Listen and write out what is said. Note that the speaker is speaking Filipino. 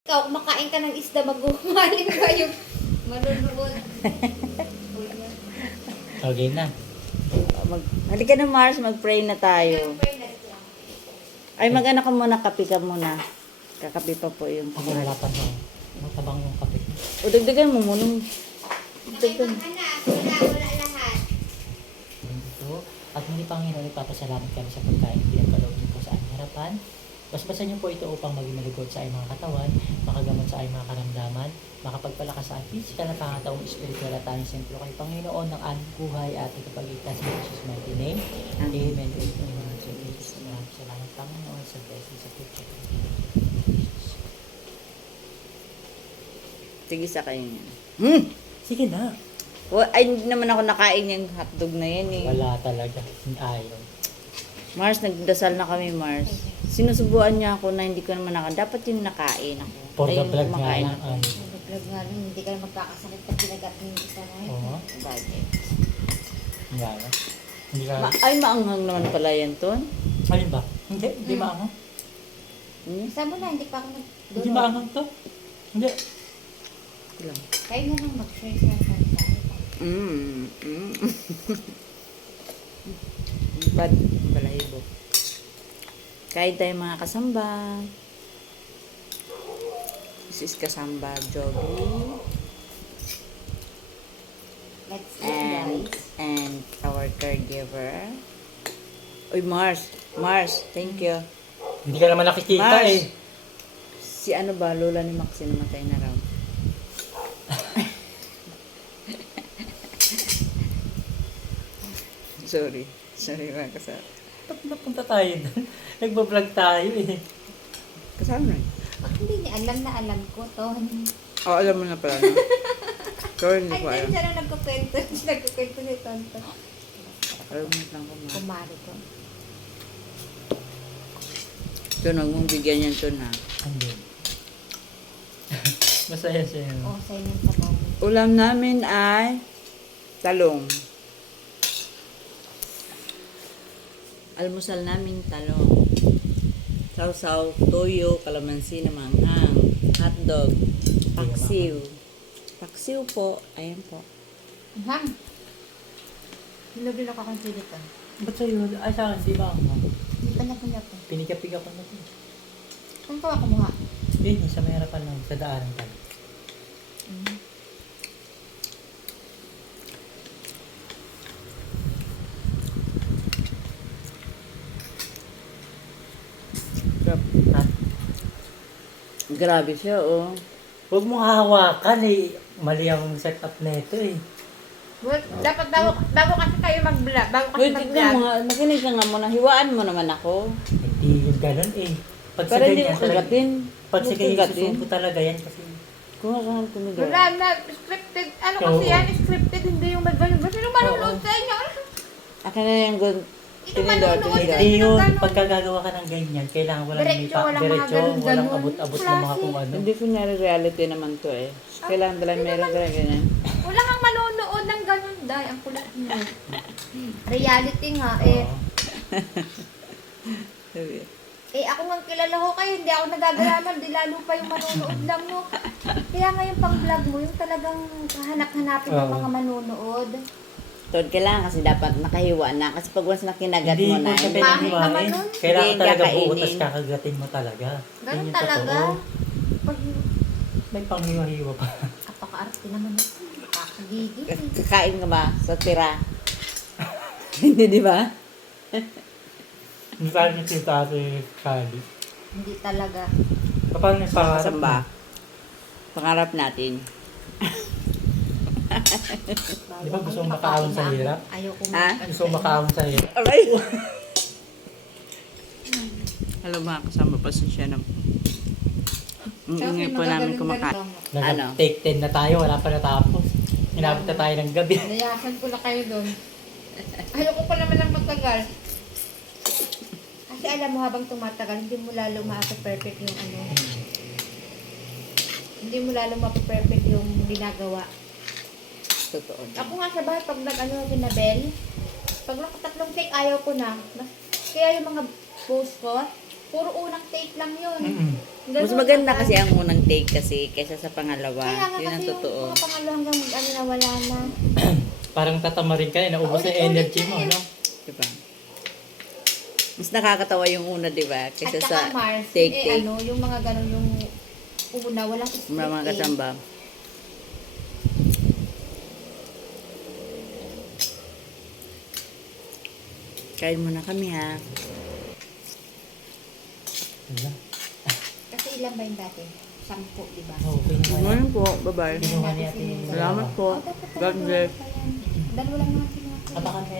Ikaw, kumakain ka ng isda, mag-umaling ka yung manunood. Okay na. Halika na Mars, mag-pray na tayo. Ay, mag-ano ka muna, kape ka muna. Kakape pa po yung Ako nalapan mo. Matabang yung kape. O, dagdagan mo muna. Nakibang anak, wala lahat. Ito. At muli Panginoon, ipapasalamat kami sa pagkain pinagkaloob niyo po sa aming harapan. Basbasan niyo po ito upang maging malugod sa aming mga katawan, makagamot sa aming mga karamdaman, makapagpalakas sa aming physical na pangataong spiritual at aming sentro kay Panginoon ng aming buhay at ikapagligtas sa Jesus' mighty name. Amen. Amen. Salamat Panginoon sa blessing sa future. Sige, sa kayo niya. Sige na. Ay, hindi naman ako nakain yung hotdog na yan eh. Wala talaga. Ayaw. Mars, nagdasal na kami, Mars. Sinusubuan niya ako na hindi ko naman dapat yung nakain ako. For the Ayun, vlog nga kumakain lang. ako. Vlog nga rin, hindi kayo magkakasakit pag pinagat ng isa na yun. Oo. Bakit? Nga na. Hindi ka... Ay, maanghang naman pala yan, Ton. Alin ba? Hindi maangang. Isa mo na, hindi pa ako Hindi maangang to. Hindi. Ito lang. Kayo na lang mag-share sa tayo. Bad, balahibo. Kain tayo mga kasamba. This is kasamba Joby. Let's eat, guys. And our caregiver. Uy, Mars, thank you. Hindi ka naman nakikita Mars. eh. Si ano ba, lola ni Maxine namatay na raw. Sorry mga kasama. Ba't napunta tayo doon? Nagbablog tayo eh. Kasama rin. Bak hindi niya alam na alam ko to. Oh, alam mo na pala, no? Sorry, hindi Ay, ko din alam. siya na nagkukwento. Nagkukwento ni Tonto. Alam mo lang ko, Mars. Kumari ko. Ito, huwag mong bigyan yan, Ton, ha? Hindi. Masaya siya yun. Oh, silent sa bawang. Ulam namin ay talong. Almusal namin talong. Sausaw, toyo, kalamansi na manghang, hotdog, paksiw. Paksiw po, ayan po. Hang. Hilog-hilog ako ng sili to. Ba't sa'yo? Ay sa akin, di ba ako? Hindi pa nakunya po. Pinigapigapan na to. Saan ko ako kumuha? Eh, sa may harapan lang. Sa daanan tayo. Ha? Grabe siya, oh. Huwag mo hahawakan eh. Mali ang setup na ito eh. Well, dapat bago kasi kayo mag-vlog. Bago kasi Wait, tignan mo mag-vlog. nga. Makinig ka nga muna. Hiwaan mo naman ako. Hindi yung ganun eh. Pag sa Para hindi ganyan mo talaga. kagatin. Pag sa Huwag ganyan, kagatin. susumpo talaga yan kasi. Kung ako ang tumigaw. Wala na. Scripted. Ano kasi Oo. yan? Scripted. Hindi yung mag-vlog. Ba't sino manunood sa inyo? Akin na yung Ito tinidor, manunood tinidor. sa Eh inyo. yun, Ganun. pag gagawa ka ng ganyan, kailangan walang Diretso, walang mga diretso, ganun-ganun. walang abot-abot ng mga Klase. kung ano. Hindi kunyari reality naman to eh. Kailangan talaga meron ka rin ganyan. Wala kang manonood ng ganun, Day. Ang kulat mo. Reality nga. Eh, Sabi, ako nga kilala ko kayo. Hindi ako nagagalaman. Di lalo pa yung manonood lang mo. Kaya nga yung pang-vlog mo, yung talagang hanap-hanapin ng Oo. mga manonood. Tod, kailangan kasi dapat nakahiwa na. Kasi pag once na kinagat Hindi mo na, ko hindi sabihin Pangit hiwain. naman nun. Kailangan Hindi talaga kakainin. buo, tas kakagatin mo talaga. Ganun Yun yung talaga. totoo. Pag May panghiwa-hiwa pa. apaka-arte naman ito. Nakakagigil. kakain ka ba sa tira? Hindi, di ba? Hindi tayo nakita si Kali. Hindi talaga. Paano yung pangarap Kasamba. mo? Pangarap natin. Di ba gusto mong makaahon sa hirap? Ayaw ko Ha? Gusto mo makaahon sa hirap? Aray! Hello mga kasama, pasensya na po. Ang ingay po namin kumakain. Ano? Nag-take 10 na tayo, wala pa natapos. Inabot na tayo ng gabi. Nayasan ko na kayo doon. Ayaw ko pa naman lang magtagal. Kasi alam mo, habang tumatagal, hindi mo lalo ma-perfect yung ano. Hindi mo lalo ma-perfect yung ginagawa. Totoo. Ako nga sa bahay, pag nag-ano si Nabel, pag nakatatlong take, ayaw ko na. Kaya yung mga post ko, puro unang take lang yun. Mm-mm. Mas maganda kasi ang unang take kasi kaysa sa pangalawa. Kaya nga Yun ang kasi yung totoo. mga pangalo hanggang ano na wala na. Parang tatamarin ka na, naubos na Ulit-ulit energy mo, na no? Diba? Mas nakakatawa yung una, diba? At Kaysa saka sa Mars, take. ano, yung mga ganun yung una, walang split Mga kasamba. Kain muna kami ha. Wala. Kasi ilan ba yung dati? 10, di ba? Oo, kinuha Good niya. morning po. Bye-bye. Kinuha niya ate. Salamat po. Oh, dapat God bless. dalawa lang natin. Abakan